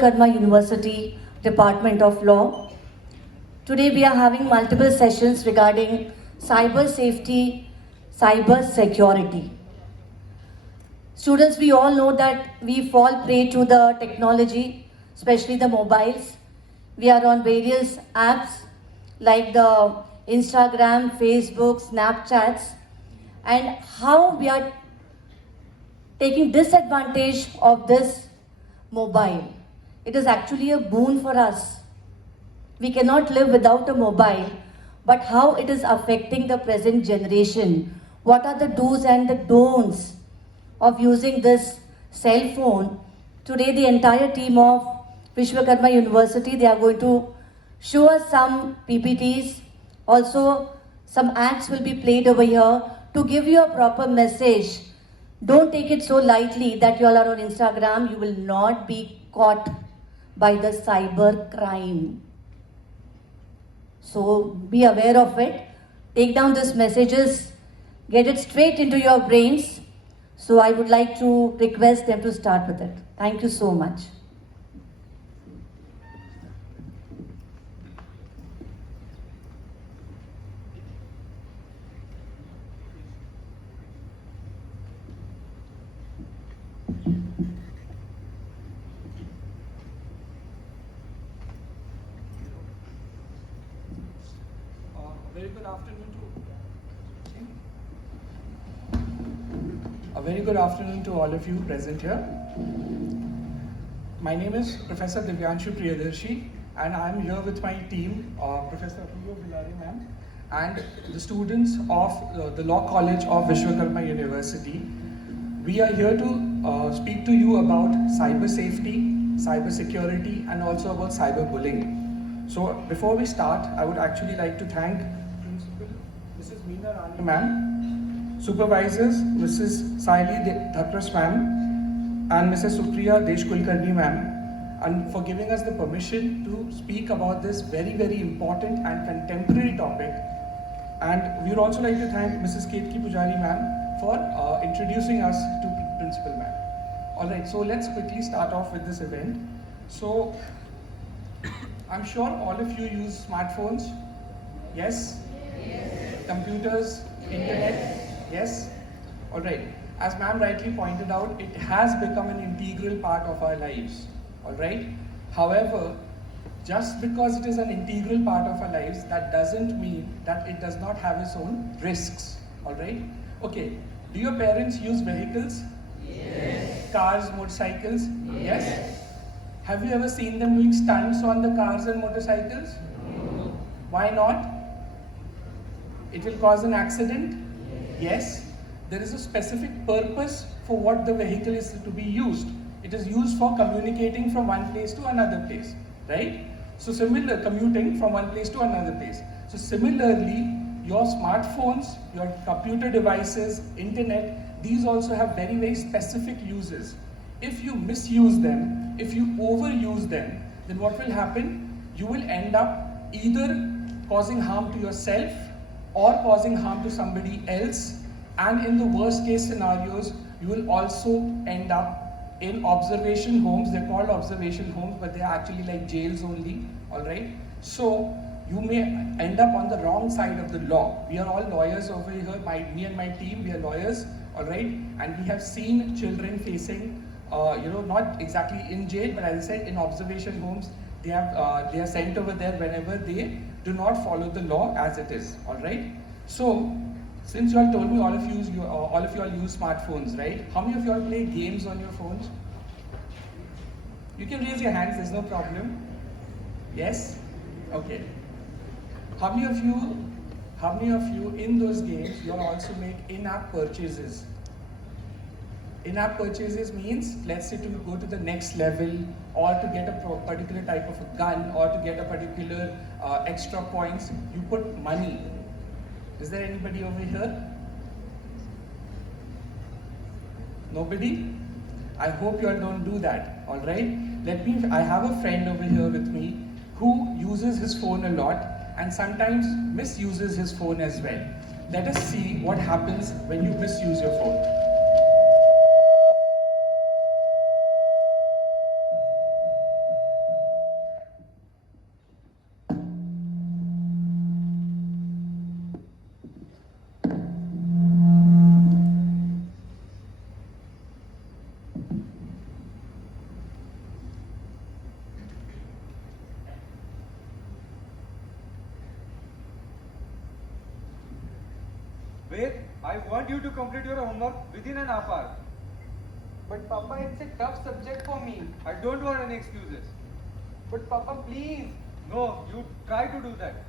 Vishwakarma University Department of Law. Today we are having multiple sessions regarding cyber safety, cyber security. Students, we all know that we fall prey to the technology, especially the mobiles. We are on various apps like the Instagram, Facebook, Snapchats, and how we are taking disadvantage of this mobile. It is actually a boon for us. We cannot live without a mobile, but how it is affecting the present generation. What are the do's and the don'ts of using this cell phone? Today the entire team of Vishwakarma University, they are going to show us some PPTs. Also, some ads will be played over here to give you a proper message. Don't take it so lightly that you all are on Instagram. You will not be caught by the cyber crime. So be aware of it. Take down these messages. Get it straight into your brains. So I would like to request them to start with it. Thank you so much. A very good afternoon to all of you present here. My name is Professor Divyanshu Priyadarshi, and I'm here with my team, Professor Apurva Bhilare ma'am, and the students of the Law College of Vishwakarma University. We are here to speak to you about cyber safety, cyber security, and also about cyber bullying. So before we start, I would actually like to thank Principal Mrs. Meena Rani ma'am, Supervisors Mrs. Saili Dhatras ma'am and Mrs. Supriya Deshkulkarni ma'am, and for giving us the permission to speak about this very, very important and contemporary topic. And we would also like to thank Mrs. Ketki Pujari ma'am for introducing us to Principal ma'am. Alright, so let's quickly start off with this event. So, I'm sure all of you use smartphones. Yes? Yes. Computers, internet. Yes? Alright. As ma'am rightly pointed out, it has become an integral part of our lives. Alright? However, just because it is an integral part of our lives, that doesn't mean that it does not have its own risks. Alright? Okay. Do your parents use vehicles? Yes. Cars, motorcycles? Yes. Have you ever seen them doing stunts on the cars and motorcycles? No. Why not? It will cause an accident? Yes. There is a specific purpose for what the vehicle is to be used. It is used for communicating from one place to another place, right? So commuting from one place to another place. So similarly, your smartphones, your computer devices, internet, these also have very, very specific uses. If you misuse them, if you overuse them, then what will happen? You will end up either causing harm to yourself or causing harm to somebody else, and in the worst case scenarios, you will also end up in observation homes. They're called observation homes, but they're actually like jails only, alright? So, you may end up on the wrong side of the law. We are all lawyers over here, me and my team, we are lawyers, alright? And we have seen children facing, not exactly in jail, but as I said, in observation homes, they are sent over there whenever they do not follow the law as it is, alright? So, since you all told me all of you all use smartphones, right? How many of you all play games on your phones? You can raise your hands, there's no problem. Yes? Okay. How many of you in those games, you all also make in-app purchases? In-app purchases means, let's say to go to the next level, or to get a particular type of a gun, or to get a particular extra points, you put money. Is there anybody over here? Nobody? I hope you all don't do that, alright? I have a friend over here with me who uses his phone a lot and sometimes misuses his phone as well. Let us see what happens when you misuse your phone. Wait, I want you to complete your homework within an half hour. But Papa, it's a tough subject for me. I don't want any excuses. But Papa, please. No, you try to do that.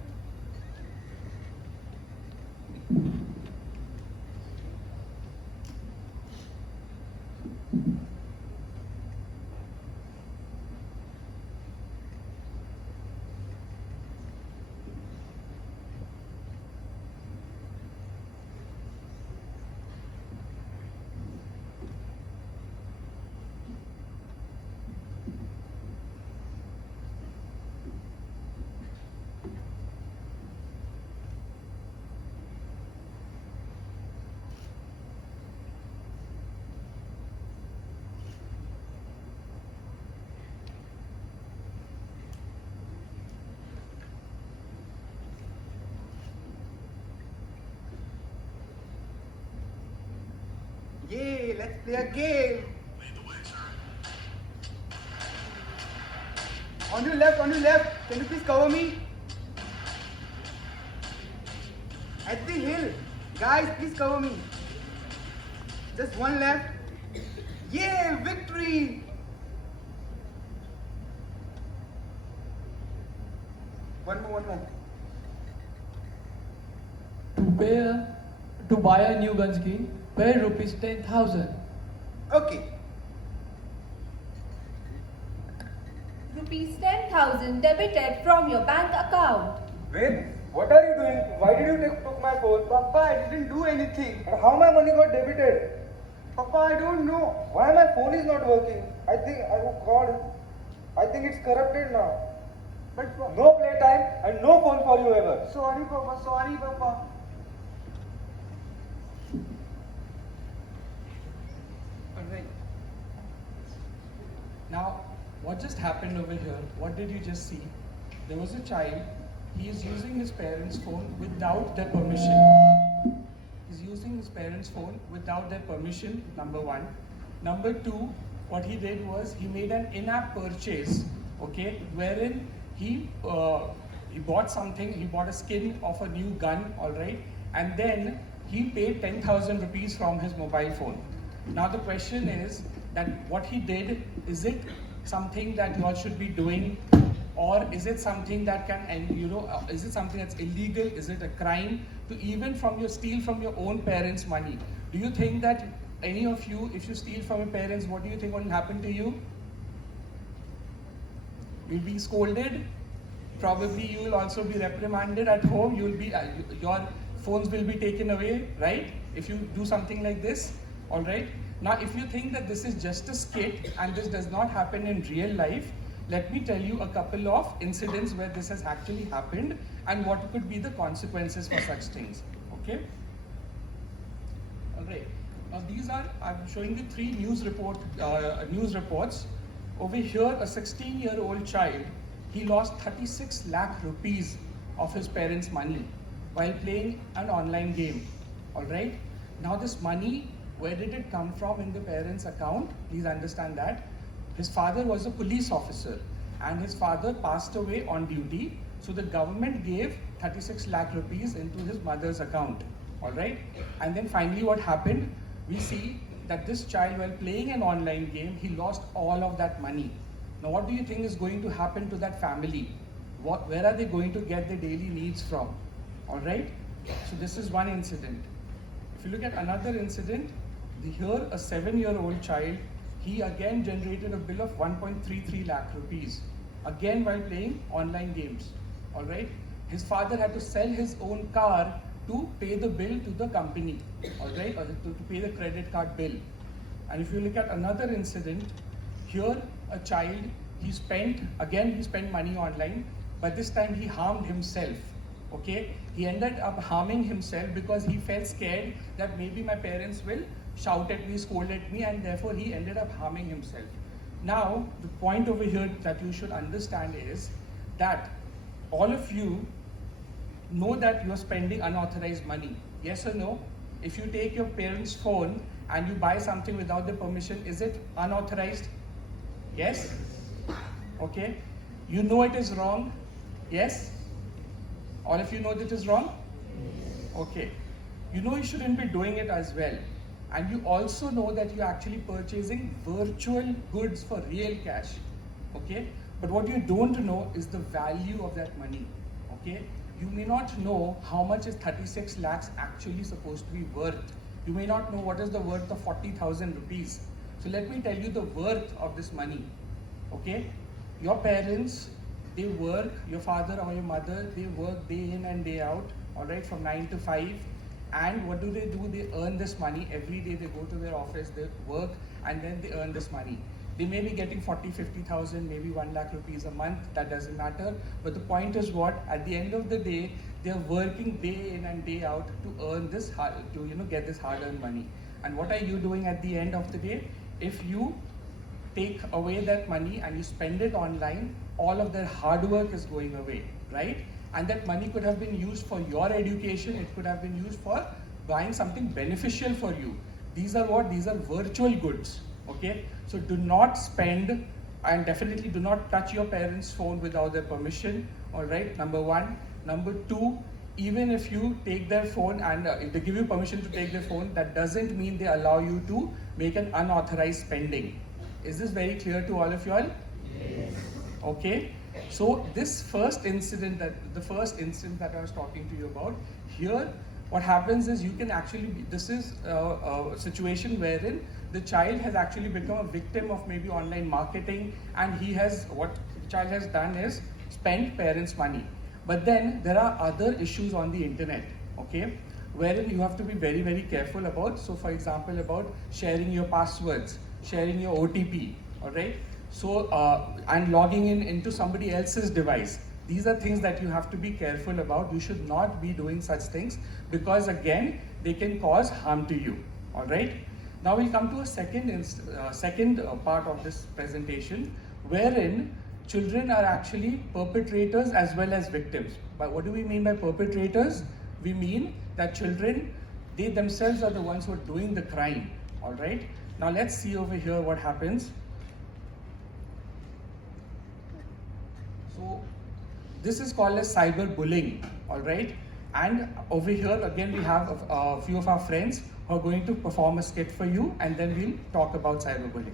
Yay, let's play a game. On your left, can you please cover me? At the hill. Guys, please cover me. Just one left. Yay, victory! One more. To buy a new gun skin, pay rupees 10,000. Okay. Rupees 10,000 debited from your bank account. Wait, what are you doing? Why did you took my phone? Papa, I didn't do anything. And how my money got debited? Papa, I don't know. Why my phone is not working? I think it's corrupted now. But No playtime and no phone for you ever. sorry, Papa. Alright. Now, what just happened over here? What did you just see? There was a child. He is using his parents' phone without their permission. He's using his parents' phone without their permission, number one. Number two, what he did was he made an in-app purchase, okay, wherein he bought something. He bought a skin of a new gun, all right, and then he paid 10,000 rupees from his mobile phone. Now the question is that what he did, is it something that you all should be doing, or is it something that can, and is it something that's illegal? Is it a crime to even steal from your own parents' money? Do you think that any of you, if you steal from your parents, what do you think will happen to you? You'll be scolded. Probably you will also be reprimanded at home. You'll be your phones will be taken away, right? If you do something like this, all right. Now, if you think that this is just a skit and this does not happen in real life, let me tell you a couple of incidents where this has actually happened and what could be the consequences for such things. Okay. All right. Now I'm showing you three news reports. Over here, a 16-year-old child, he lost 36 lakh rupees of his parents' money while playing an online game. All right. Now this money, where did it come from in the parents' account? Please understand that. His father was a police officer and his father passed away on duty. So the government gave 36 lakh rupees into his mother's account. All right. And then finally what happened? We see that this child, while playing an online game, he lost all of that money. Now what do you think is going to happen to that family? Where are they going to get their daily needs from? All right. So this is one incident. If you look at another incident, here a 7-year-old child, he again generated a bill of 1.33 lakh rupees, again while playing online games. All right. His father had to sell his own car to pay the bill to the company, all right, or to pay the credit card bill. And if you look at another incident, here a child, he spent money online, but this time he harmed himself. Okay, he ended up harming himself because he felt scared that maybe my parents will shout at me, scold at me, and therefore he ended up harming himself. Now, the point over here that you should understand is that all of you know that you're spending unauthorized money. Yes or no? If you take your parents' phone and you buy something without their permission, is it unauthorized? Yes? Okay. You know it is wrong? Yes? All of you know that it is wrong? Okay. you know you shouldn't be doing it as well. And you also know that you're actually purchasing virtual goods for real cash. Okay? But what you don't know is the value of that money. Okay? You may not know how much is 36 lakhs actually supposed to be worth. You may not know what is the worth of 40,000 rupees. So let me tell you the worth of this money. Okay? Your parents, they work, your father or your mother, they work day in and day out, all right, from 9 to 5. And what do? They earn this money every day. They go to their office, they work, and then they earn this money. They may be getting 40, 50,000, maybe 1 lakh rupees a month. That doesn't matter. But the point is what? At the end of the day, they're working day in and day out to earn this, get this hard-earned money. And what are you doing at the end of the day? If you take away that money and you spend it online, all of their hard work is going away, right? And that money could have been used for your education. It could have been used for buying something beneficial for you. These are what? These are virtual goods. Okay? So do not spend, and definitely do not touch your parents' phone without their permission. All right? Number one. Number two, even if you take their phone and if they give you permission to take their phone, that doesn't mean they allow you to make an unauthorized spending. Is this very clear to all of you all? Yes. Okay. So this first incident that I was talking to you about, here what happens is you can actually, this is a situation wherein the child has actually become a victim of maybe online marketing, and what the child has done is spent parents' money. But then there are other issues on the internet, okay, wherein you have to be very, very careful about. So for example, about sharing your passwords, sharing your OTP, all right? So, and logging into somebody else's device. These are things that you have to be careful about. You should not be doing such things, because again, they can cause harm to you, all right? Now we'll come to a second part of this presentation, wherein children are actually perpetrators as well as victims. But what do we mean by perpetrators? We mean that children, they themselves are the ones who are doing the crime, all right? Now let's see over here what happens. So this is called as cyberbullying, all right? And over here again we have a few of our friends who are going to perform a skit for you, and then we'll talk about cyberbullying.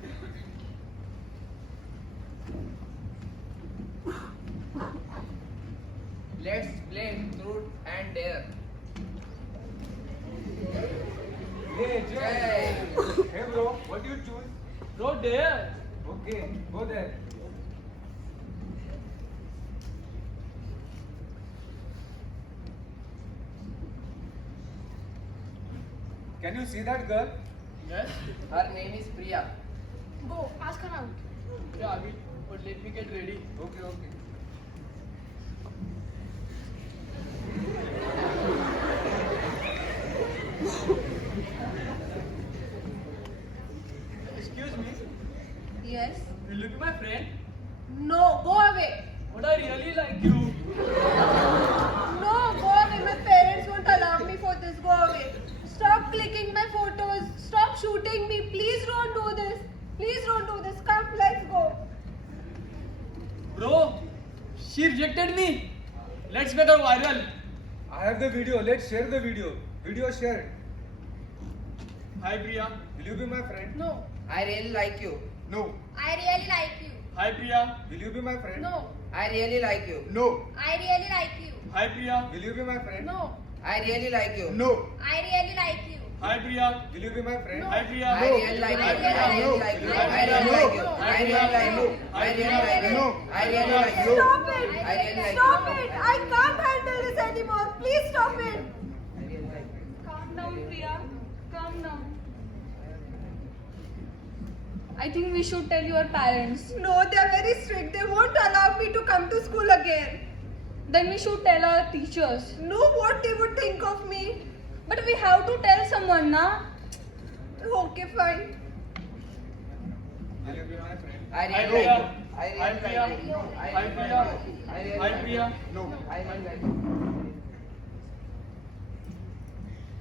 Let's play truth and dare. Hey, Jay. Hey, bro. What do you choose? Bro, dare. Okay, go there. Can you see that girl? Yes? Her name is Priya. Go, ask her out. Yeah, I will. But let me get ready. Okay, okay. Excuse me. Yes? Will you be my friend? No, go away. But I really like you. No, go away. My parents won't allow me for this. Go away. Stop clicking my photos. Stop shooting me. Please don't do this. Please don't do this. Come, let's go. Bro, she rejected me. Let's make her viral. I have the video. Let's share the video. Video shared. Hi Priya. Will you be my friend? No. I really like you. No. I really like you. Hi Priya. Will you be my friend? No. I really like you. No. I really like you. Hi Priya. Will you be my friend? No. I really like you. No. I really like you. Hi Priya. Will you be my friend? No. Hi Priya. I really like you. I really like you. I really like you. I really like you. I really like you. I really like you. Stop it! I really like Stop you. it! I can't handle this anymore. Please stop it. I really like you. Calm down, Priya. Calm down. I think we should tell your parents. No, they are very strict. They won't allow me to come to school again. Then we should tell our teachers. Know what they would think of me. But we have to tell someone, na? Okay, fine. Will you be my friend? I Hi really Priya. like you. I Hi really Priya. like you. I Hi really Priya. like you. I really Hi like Priya. you. No. I really like you.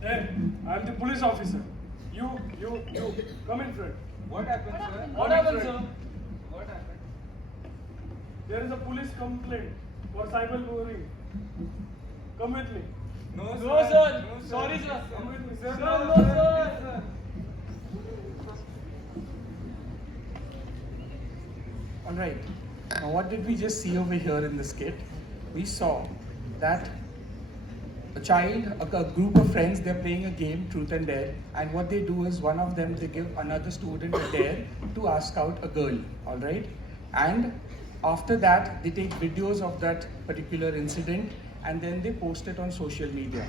Hey, I'm the police officer. You, come in front. What happened, sir? What happened, sir? What happened? There is a police complaint for cyberbullying. Come with me. No, sir. Sorry, sir. Come with me, Sir, sir. no, sir. Alright, now what did we just see over here in the skit? We saw that a group of friends, they're playing a game, Truth and Dare, and what they do is one of them, they give another student a dare to ask out a girl, alright? And after that, they take videos of that particular incident and then they post it on social media,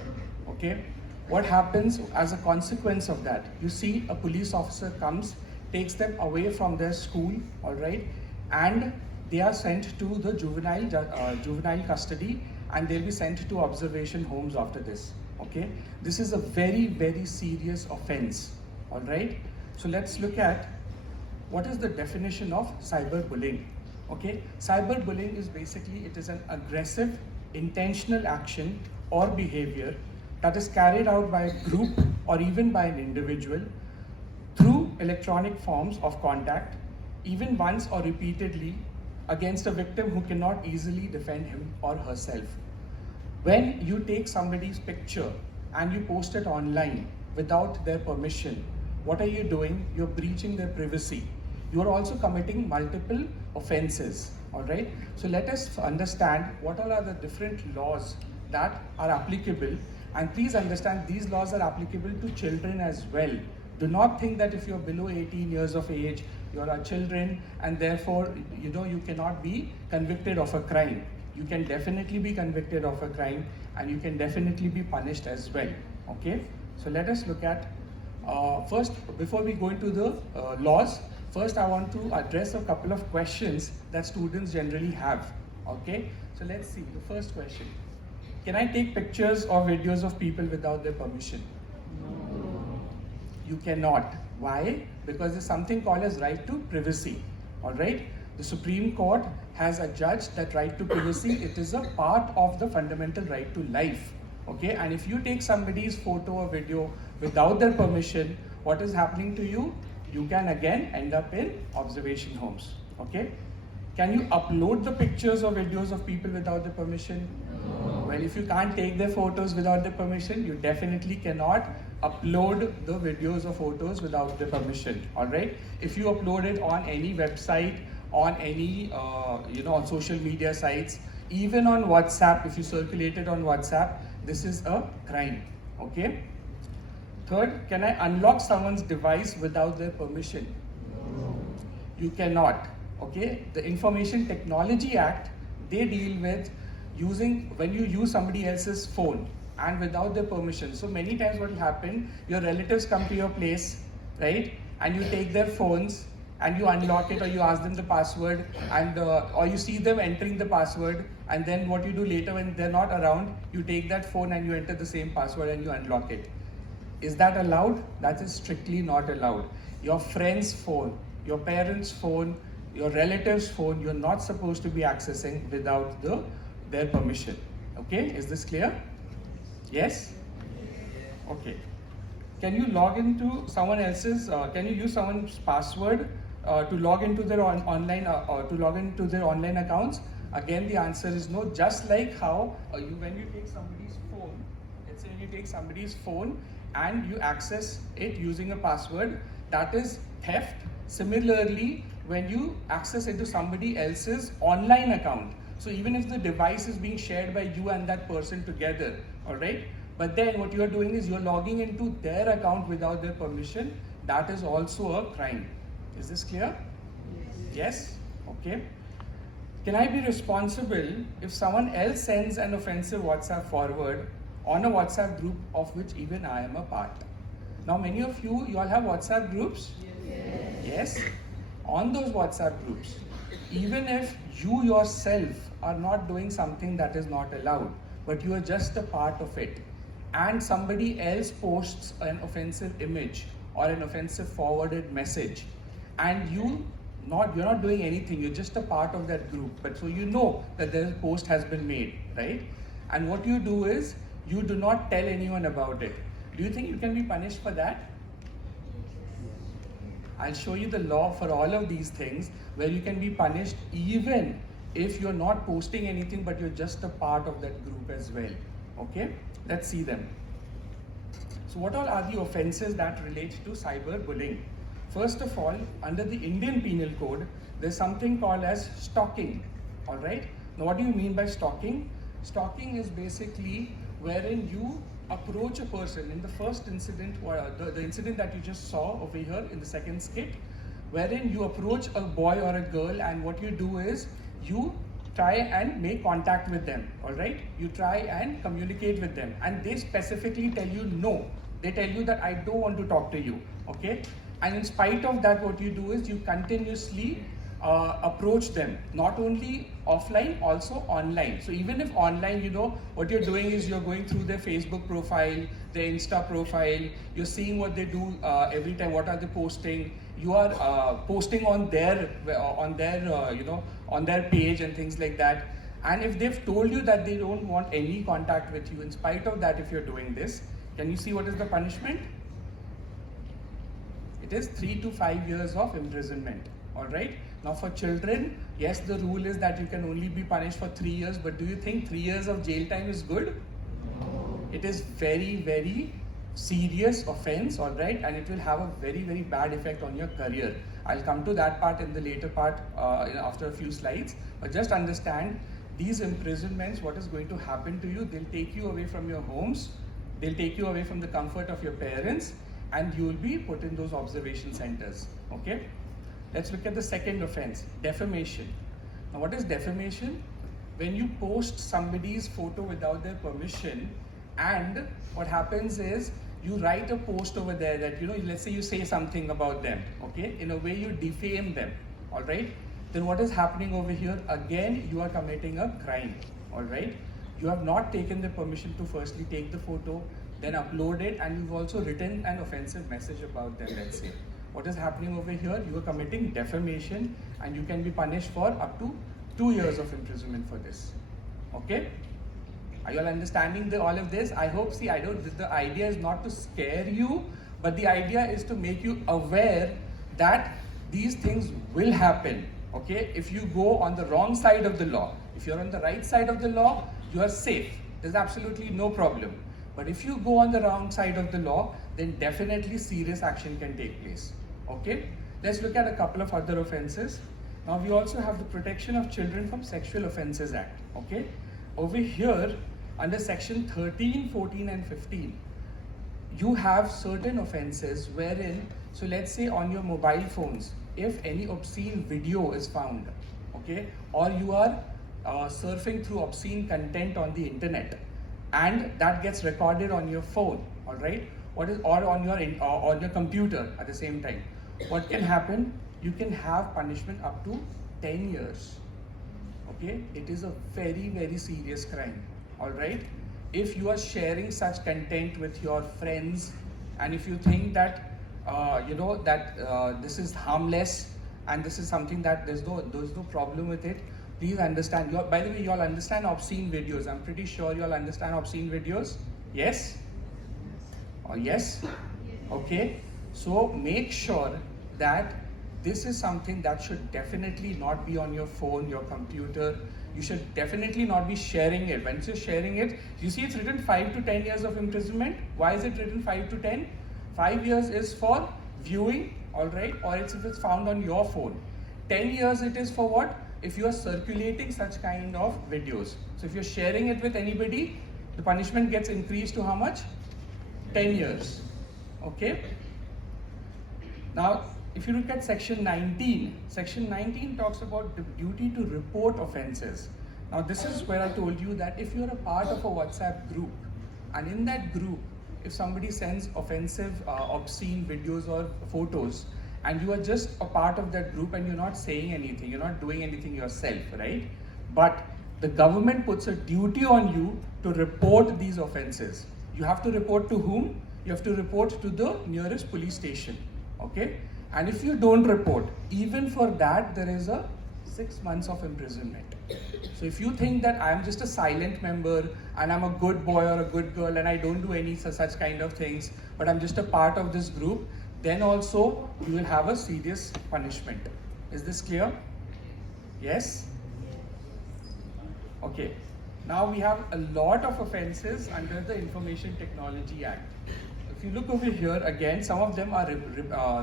okay? What happens as a consequence of that? You see a police officer comes, takes them away from their school, alright? And they are sent to the juvenile custody, and they'll be sent to observation homes after this, okay? This is a very, very serious offense, all right? So let's look at what is the definition of cyberbullying, okay? Cyberbullying is basically, it is an aggressive, intentional action or behavior that is carried out by a group or even by an individual through electronic forms of contact, even once or repeatedly, against a victim who cannot easily defend him or herself. When you take somebody's picture and you post it online without their permission, what are you doing? You're breaching their privacy. You are also committing multiple offenses, all right? So let us understand what all are the different laws that are applicable, and please understand these laws are applicable to children as well. Do not think that if you're below 18 years of age, you're a children and therefore, you cannot be convicted of a crime. You can definitely be convicted of a crime and you can definitely be punished as well, okay? So let us look at, first, before we go into the laws, first I want to address a couple of questions that students generally have, okay? So let's see, the first question. Can I take pictures or videos of people without their permission? No. You cannot. Why? Because there's something called as right to privacy, all right? The Supreme Court has adjudged that right to privacy, it is a part of the fundamental right to life, okay? And if you take somebody's photo or video without their permission, what is happening to you? You can again end up in observation homes, okay? Can you upload the pictures or videos of people without their permission? No. Well, if you can't take their photos without their permission, you definitely cannot upload the videos or photos without their permission, all right? If you upload it on any website, on any, on social media sites, even on WhatsApp, if you circulate it on WhatsApp, this is a crime, okay? Third, can I unlock someone's device without their permission? No. You cannot, okay? The Information Technology Act, they deal with when you use somebody else's phone and without their permission. So many times what will happen, your relatives come to your place, right? And you take their phones and you unlock it, or you ask them the password, and or you see them entering the password, and then what you do later when they're not around, you take that phone and you enter the same password and you unlock it. Is that allowed? That is strictly not allowed. Your friend's phone, your parents' phone, your relative's phone, you're not supposed to be accessing without their permission. Okay, is this clear? Yes? Okay. Can you log into someone else's, can you use someone's password to log into their online accounts? Again, the answer is no. Just like how when you take somebody's phone, let's say when you take somebody's phone and you access it using a password, that is theft. Similarly, when you access into somebody else's online account, so even if the device is being shared by you and that person together, all right? But then what you are doing is you're logging into their account without their permission. That is also a crime. Is this clear? Yes? Okay. Can I be responsible if someone else sends an offensive WhatsApp forward on a WhatsApp group of which even I am a part? Now many of you all have WhatsApp groups? Yes? On those WhatsApp groups, even if you yourself are not doing something that is not allowed, but you are just a part of it, and somebody else posts an offensive image or an offensive forwarded message, and you're not doing anything, you're just a part of that group, but so you know that the post has been made, right? And what you do is, you do not tell anyone about it. Do you think you can be punished for that? I'll show you the law for all of these things where you can be punished even if you're not posting anything but you're just a part of that group as well. Okay, let's see them. So what all are the offenses that relate to cyberbullying? First of all, under the Indian Penal Code, there's something called as stalking. All right. Now, what do you mean by stalking? Stalking is basically wherein you approach a person in the first incident, or the incident that you just saw over here in the second skit, wherein you approach a boy or a girl, and what you do is you try and make contact with them. All right. You try and communicate with them, and they specifically tell you no. They tell you that I don't want to talk to you. Okay. And in spite of that, what you do is you continuously approach them, not only offline, also online. So even if online, you know, what you're doing is you're going through their Facebook profile, their Insta profile, you're seeing what they do every time, what are they posting, you are posting on their on their page and things like that. And if they've told you that they don't want any contact with you, in spite of that, if you're doing this, can you see what is the punishment? It is 3 to 5 years of imprisonment. All right. Now for children, yes, the rule is that you can only be punished for 3 years, but do you think 3 years of jail time is good? It is very, very serious offense, all right, and it will have a very, very bad effect on your career. I'll come to that part in the later part after a few slides, but just understand these imprisonments, what is going to happen to you, they'll take you away from your homes, they'll take you away from the comfort of your parents, and you will be put in those observation centers, okay? Let's look at the second offense, defamation. Now, what is defamation? When you post somebody's photo without their permission, and what happens is you write a post over there that, you know, let's say you say something about them, okay? In a way you defame them, all right? Then what is happening over here? Again, you are committing a crime, all right? You have not taken the permission to firstly take the photo, then upload it, and you've also written an offensive message about them, let's say. What is happening over here? You are committing defamation, and you can be punished for up to 2 years of imprisonment for this. Okay? Are you all understanding all of this? I hope, see, the idea is not to scare you, but the idea is to make you aware that these things will happen. Okay? If you go on the wrong side of the law, if you're on the right side of the law, you are safe. There's absolutely no problem. But if you go on the wrong side of the law, then definitely serious action can take place. Okay? Let's look at a couple of other offenses. Now we also have the Protection of Children from Sexual Offences Act. Okay? Over here, under section 13, 14 and 15, you have certain offenses wherein, so let's say on your mobile phones, if any obscene video is found, okay, or you are surfing through obscene content on the internet, and that gets recorded on your phone, all right, or on your computer at the same time, what can happen? You can have punishment up to 10 years. Okay, it is a very, very serious crime. All right, if you are sharing such content with your friends, and if you think that this is harmless and this is something that there's no problem with it, please understand. By the way, you all understand obscene videos. I'm pretty sure you all understand obscene videos. Yes? Or yes? Okay. So make sure that this is something that should definitely not be on your phone, your computer. You should definitely not be sharing it. Once you're sharing it, you see it's written 5 to 10 years of imprisonment. Why is it written 5 to 10? 5 years is for viewing, all right, or if it's found on your phone. 10 years it is for what? If you are circulating such kind of videos. So if you're sharing it with anybody, the punishment gets increased to how much? 10 years. Okay? Now, if you look at section 19 talks about the duty to report offenses. Now, this is where I told you that if you're a part of a WhatsApp group, and in that group, if somebody sends offensive, obscene videos or photos, and you are just a part of that group and you're not saying anything, you're not doing anything yourself, right? But the government puts a duty on you to report these offenses. You have to report to whom? You have to report to the nearest police station, okay? And if you don't report, even for that, there is a 6 months of imprisonment. So if you think that I'm just a silent member and I'm a good boy or a good girl and I don't do any such kind of things, but I'm just a part of this group, then also you will have a serious punishment. Is this clear? Yes? Okay. Now we have a lot of offences under the Information Technology Act. If you look over here again, some of them are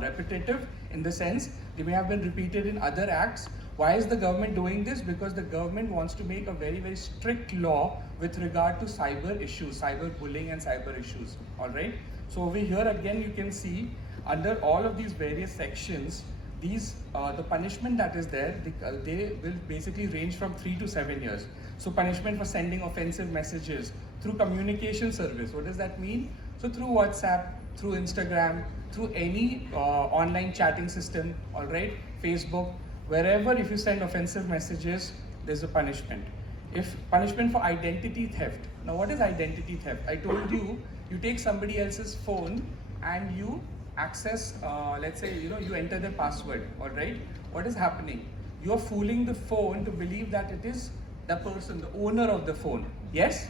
repetitive in the sense they may have been repeated in other acts. Why is the government doing this? Because the government wants to make a very, very strict law with regard to cyber issues, cyber bullying and cyber issues. All right. So over here again, you can see under all of these various sections, these the punishment that is there, they will basically range from 3 to 7 years. So punishment for sending offensive messages through communication service. What does that mean? So through WhatsApp, through Instagram, through any online chatting system, all right, Facebook, wherever if you send offensive messages, there's a punishment. If punishment for identity theft. Now what is identity theft? I told you, you take somebody else's phone and you access, let's say, you enter their password, all right? What is happening? You are fooling the phone to believe that it is the person, the owner of the phone. Yes?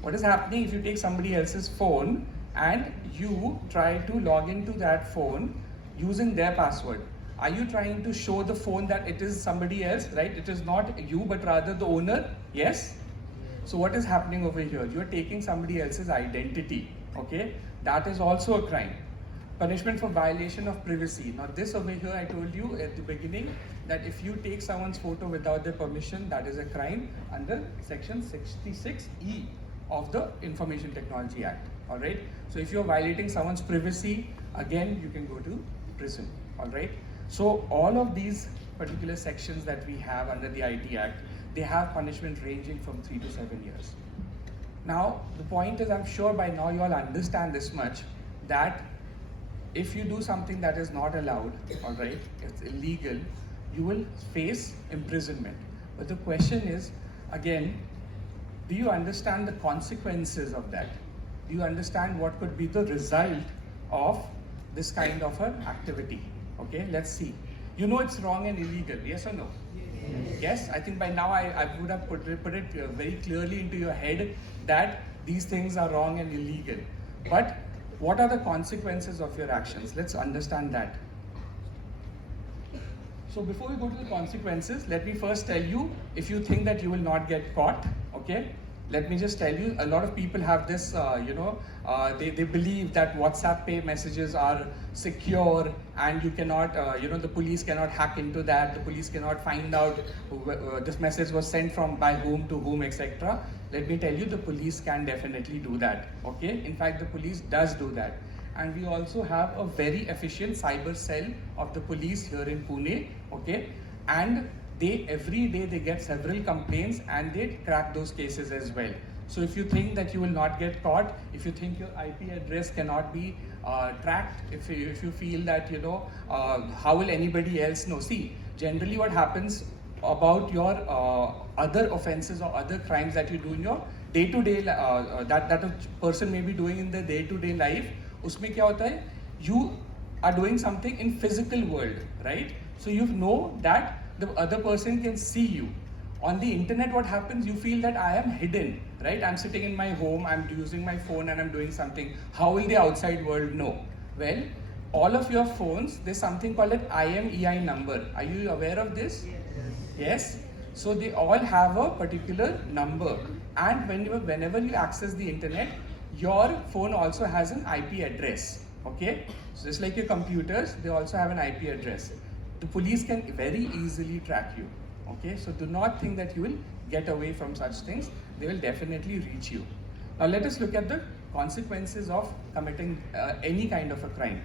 What is happening if you take somebody else's phone and you try to log into that phone using their password? Are you trying to show the phone that it is somebody else, right? It is not you, but rather the owner? Yes? So what is happening over here? You are taking somebody else's identity, okay? That is also a crime. Punishment for violation of privacy. Now this over here, I told you at the beginning that if you take someone's photo without their permission, that is a crime under section 66E of the Information Technology Act, all right? So if you're violating someone's privacy, again, you can go to prison, all right? So all of these particular sections that we have under the IT Act, they have punishment ranging from 3 to 7 years. Now, the point is, I'm sure by now you all understand this much, that if you do something that is not allowed, all right, it's illegal, you will face imprisonment. But the question is, again, do you understand the consequences of that? Do you understand what could be the result of this kind of an activity? Okay, let's see. You know it's wrong and illegal, yes or no? Yes, I think by now I would have put it very clearly into your head that these things are wrong and illegal. But what are the consequences of your actions? Let's understand that. So before we go to the consequences, let me first tell you, if you think that you will not get caught, okay? Let me just tell you, a lot of people have this, they believe that WhatsApp pay messages are secure and you cannot, the police cannot hack into that, the police cannot find out this message was sent from by whom to whom, etc. Let me tell you, the police can definitely do that, okay? In fact, the police does do that. And we also have a very efficient cyber cell of the police here in Pune, okay? And every day they get several complaints and they crack those cases as well. So if you think that you will not get caught, if you think your IP address cannot be tracked, if you feel that, how will anybody else know? See, generally what happens about your other offenses or other crimes that you do in your day-to-day, that a person may be doing in their day-to-day life, usme kya hota hai? You are doing something in physical world, right? So you know that the other person can see you. On the internet, what happens? You feel that I am hidden, right? I'm sitting in my home, I'm using my phone and I'm doing something. How will the outside world know? Well, all of your phones, there's something called an IMEI number. Are you aware of this? Yes? So they all have a particular number. And whenever you access the internet, your phone also has an IP address, okay? So just like your computers, they also have an IP address. The police can very easily track you, okay? So do not think that you will get away from such things. They will definitely reach you. Now let us look at the consequences of committing any kind of a crime.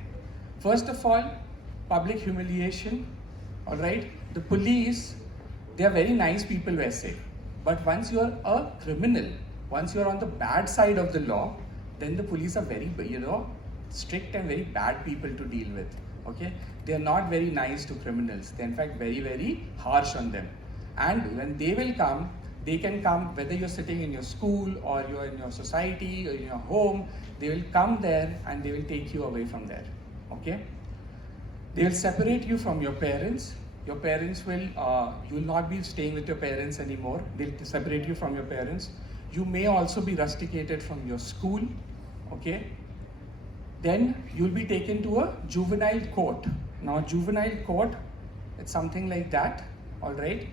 First of all, public humiliation, all right? The police, they are very nice people, Vaise. But once you are a criminal, once you are on the bad side of the law, then the police are very, strict and very bad people to deal with, okay? They are not very nice to criminals. They're in fact very, very harsh on them. And when they will come, they can come whether you're sitting in your school or you're in your society or in your home, they will come there and they will take you away from there, okay? They will separate you from your parents. Your parents will, you will not be staying with your parents anymore. They'll separate you from your parents. You may also be rusticated from your school, okay? Then you'll be taken to a juvenile court. Now, juvenile court, it's something like that, all right?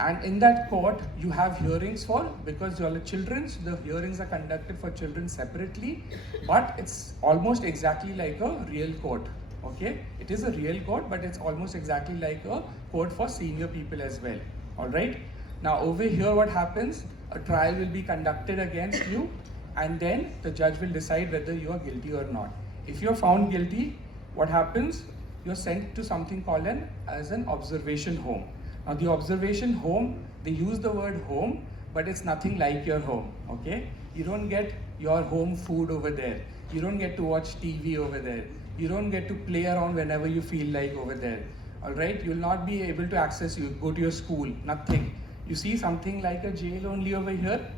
And in that court, you have hearings for, because you are children, so the hearings are conducted for children separately, but it's almost exactly like a real court. Okay, it is a real court, but it's almost exactly like a court for senior people as well. All right. Now over here, what happens? A trial will be conducted against you, and then the judge will decide whether you are guilty or not. If you are found guilty, what happens? You are sent to something called as an observation home. Now the observation home, they use the word home, but it's nothing like your home. Okay, you don't get your home food over there. You don't get to watch TV over there. You don't get to play around whenever you feel like over there. All right, you'll not be able to access, you go to your school, nothing. You see something like a jail only over here?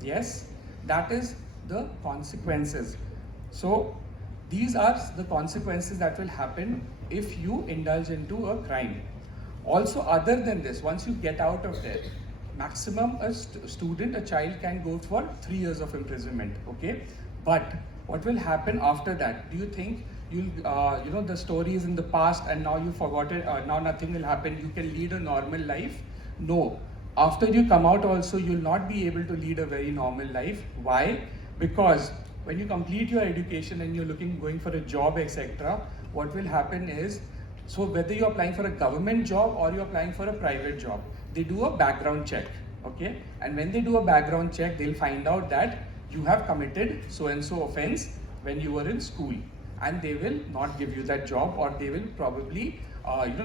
Yes, that is the consequences. So these are the consequences that will happen if you indulge into a crime. Also, other than this, once you get out of there, maximum a child can go for 3 years of imprisonment. Okay, but what will happen after that? Do you think you'll, the story is in the past and now you forgot it, now nothing will happen, you can lead a normal life? No. After you come out also, you'll not be able to lead a very normal life. Why? Because when you complete your education and you're going for a job, etc., what will happen is, so whether you're applying for a government job or you're applying for a private job, they do a background check. Okay? And when they do a background check, they'll find out that you have committed so-and-so offense when you were in school. And they will not give you that job, or they will probably,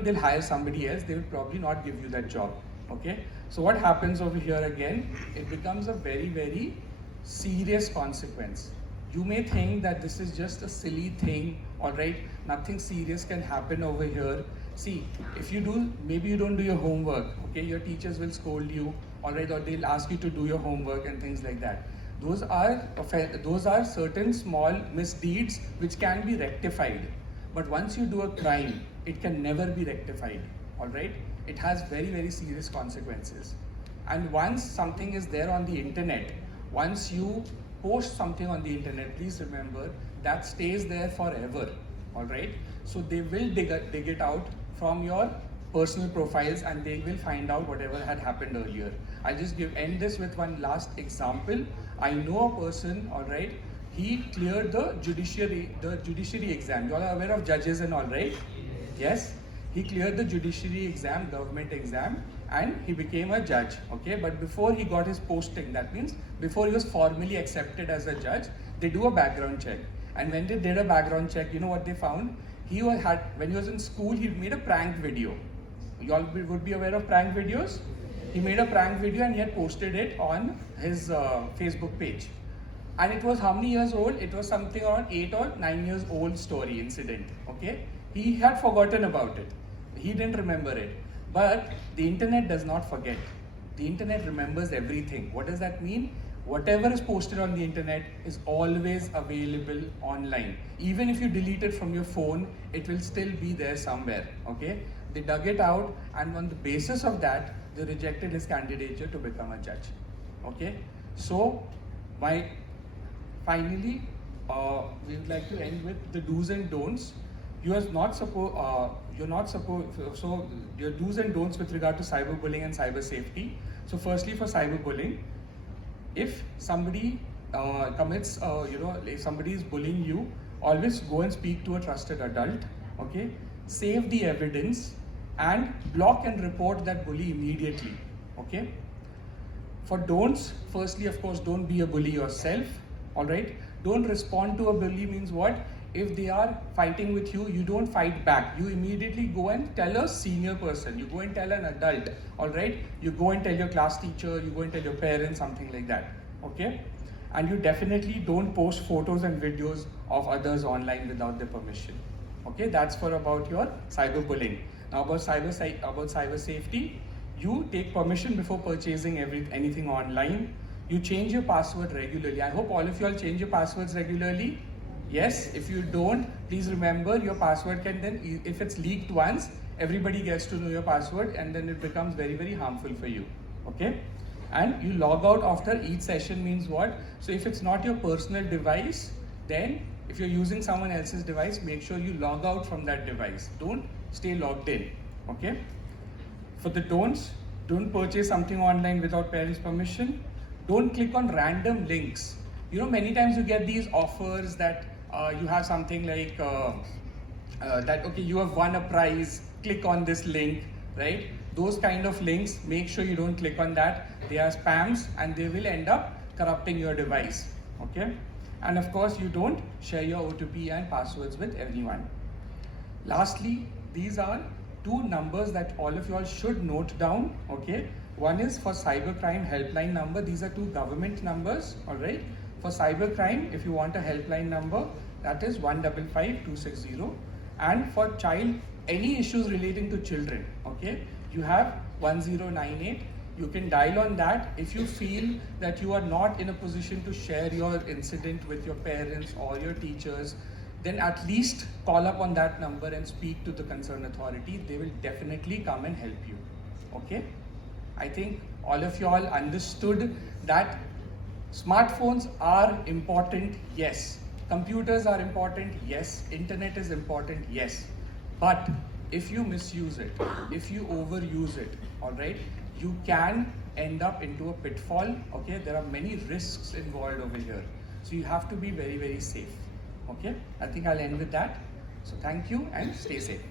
they'll hire somebody else, they will probably not give you that job. Okay? So what happens over here again, it becomes a very, very serious consequence. You may think that this is just a silly thing, all right, nothing serious can happen over here. See, if you do, maybe you don't do your homework, okay, your teachers will scold you, all right, or they'll ask you to do your homework and things like that. Those are certain small misdeeds which can be rectified. But once you do a crime, it can never be rectified, all right? It has very, very serious consequences. And once something is there on the internet, once you post something on the internet, please remember that stays there forever, all right? So they will dig it out from your personal profiles, and they will find out whatever had happened earlier. I'll just end this with one last example. I know a person, all right, he cleared the judiciary exam. You all are aware of judges and all, right? Yes? He cleared the judiciary exam, government exam, and he became a judge, okay? But before he got his posting, that means before he was formally accepted as a judge, they do a background check. And when they did a background check, you know what they found? When he was in school, he made a prank video. You all would be aware of prank videos? He made a prank video and he had posted it on his Facebook page. And it was how many years old? It was something around 8 or 9 years old story, incident, okay? He had forgotten about it. He didn't remember it. But the internet does not forget. The internet remembers everything. What does that mean? Whatever is posted on the internet is always available online. Even if you delete it from your phone, it will still be there somewhere, okay? They dug it out, and on the basis of that, they rejected his candidature to become a judge, okay? So, finally, we would like to end with the do's and don'ts. Your do's and don'ts with regard to cyberbullying and cyber safety. So firstly, for cyberbullying, if somebody if somebody is bullying you, always go and speak to a trusted adult, okay? Save the evidence and block and report that bully immediately, okay? For don'ts, firstly, of course, don't be a bully yourself, all right? Don't respond to a bully means what? If they are fighting with you, you don't fight back. You immediately go and tell a senior person. You go and tell an adult, all right? You go and tell your class teacher, you go and tell your parents, something like that, okay? And you definitely don't post photos and videos of others online without their permission, okay? That's for about your cyberbullying. Now about cyber safety, you take permission before purchasing anything online. You change your password regularly. I hope all of you all change your passwords regularly. Yes, if you don't, please remember your password can then, if it's leaked once, everybody gets to know your password, and then it becomes very, very harmful for you, okay? And you log out after each session means what? So if it's not your personal device, then if you're using someone else's device, make sure you log out from that device. Don't stay logged in, okay? For the don'ts, Don't purchase something online without parents' permission. Don't click on random links. You know, many times you get these offers that you have something like that, okay, you have won a prize, click on this link, right? Those kind of links, make sure you don't click on that. They are spams and they will end up corrupting your device, okay? And of course, you don't share your OTP and passwords with everyone. Lastly, these are two numbers that all of you all should note down, okay? One is for cybercrime helpline number. These are two government numbers, all right? For cybercrime, if you want a helpline number, that is 155260. And for child, any issues relating to children, okay? You have 1098. You can dial on that if you feel that you are not in a position to share your incident with your parents or your teachers. Then at least call up on that number and speak to the concerned authority. They will definitely come and help you, okay? I think all of you all understood that smartphones are important, yes. Computers are important, yes. Internet is important, yes. But if you misuse it, if you overuse it, all right, you can end up into a pitfall, okay? There are many risks involved over here. So you have to be very, very safe, okay? I think I'll end with that. So thank you and stay safe.